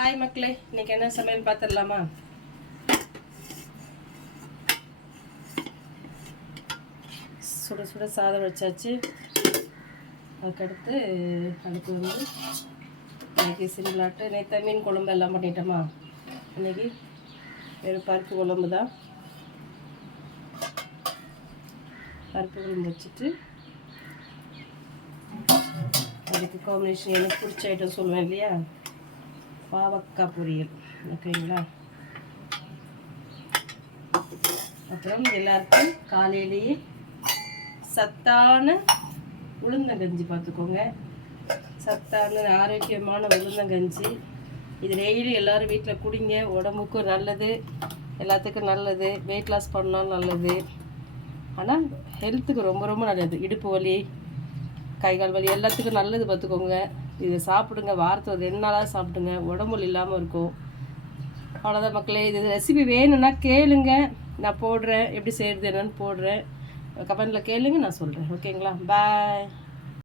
Hi மக்களே, இன்னைக்கு என்ன சமையல் பார்த்துடலாமா? சுட சுட சாதம் வச்சாச்சு. அதுக்கடுத்து அடுத்து இன்னைக்கு சிம்பிளாட்டு நேற்று மீன் குழம்பு எல்லாம் பண்ணிட்டோமா. இன்னைக்கு வெறும் பருப்பு குழம்பு தான். பருப்பு குழம்பு வச்சுட்டு அதுக்கு காம்பினேஷன் எனக்கு பிடிச்ச ஐட்டம் சொல்லுவேன் இல்லையா, பாவக்காய் பொரியல். ஓகேங்களா. அப்புறம் எல்லாருக்கும் காலையிலேயே சத்தான உளுந்தங்கஞ்சி பார்த்துக்கோங்க. சத்தான ஆரோக்கியமான உளுந்தங்கஞ்சி. இது டெய்லி எல்லோரும் வீட்டில் குடிங்க. உடம்புக்கும் நல்லது, எல்லாத்துக்கும் நல்லது. வெயிட் லாஸ் பண்ணாலும் நல்லது. ஆனால் ஹெல்த்துக்கு ரொம்ப ரொம்ப நல்லது. இடுப்பு வலி, கை கால் வலி எல்லாத்துக்கும் நல்லது பார்த்துக்கோங்க. இதை சாப்பிடுங்க. வாரத்தில் 2 நாளாக சாப்பிடுங்க. உடம்புல இல்லாமல் இருக்கும். அவ்வளோதான் மக்களே. இது ரெசிபி வேணும்னா கேளுங்க, நான் போடுறேன். எப்படி செய்கிறது என்னன்னு போடுறேன். கமெண்டில் கேளுங்க, நான் சொல்கிறேன். ஓகேங்களா. பாய்.